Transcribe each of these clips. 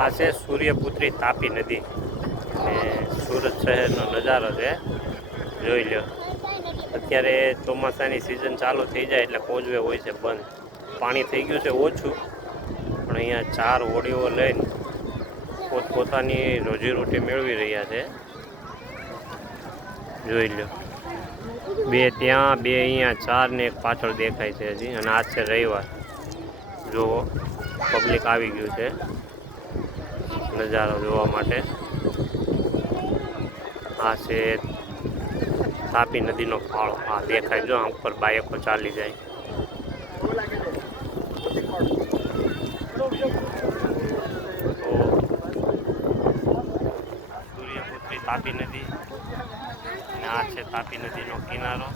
આ છે સૂર્યપુત્રી તાપી નદી ને સુરત શહેરનો નજારો છે, જોઈ લો। અત્યારે ચોમાસાની સિઝન ચાલુ થઈ જાય એટલે કોઝવે હોય છે બંધ, પાણી થઈ ગયું છે ઓછું, પણ અહીંયા 4 હોડીઓ લઈને પોતપોતાની રોજીરોટી મેળવી રહ્યા છે, જોઈ લો। 2 ત્યાં 2 અહીંયા, 4 ને એક પાછળ દેખાય છે હજી। અને આજ છે રવિવાર, જુઓ પબ્લિક આવી ગયું છે નજારો જોવા માટે। આ છે તાપી નદીનો ફાળો, આ દેખાય જો ઉપર બાઇકો ચાલી જાય। સૂર્યપુત્રી તાપી નદી, અને આ છે તાપી નદીનો કિનારો,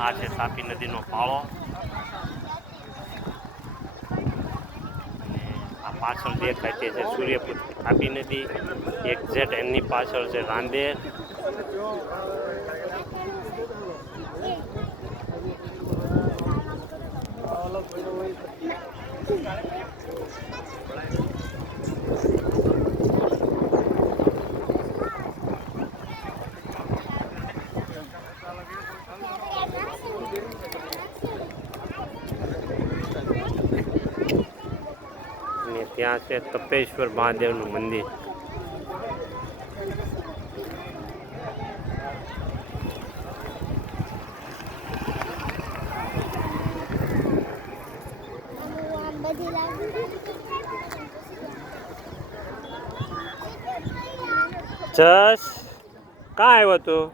આ છે તાપી નદીનો ફાળો, આ પાછળ દેખાય તે છે સૂર્યપુત્રી તાપી નદી। એક્ઝેક્ટ એની પાછળ છે રાંદેર। અને ત્યાં છે તપેશ્વર મહાદેવનું મંદિર। જસ કાં આવ્યો તું?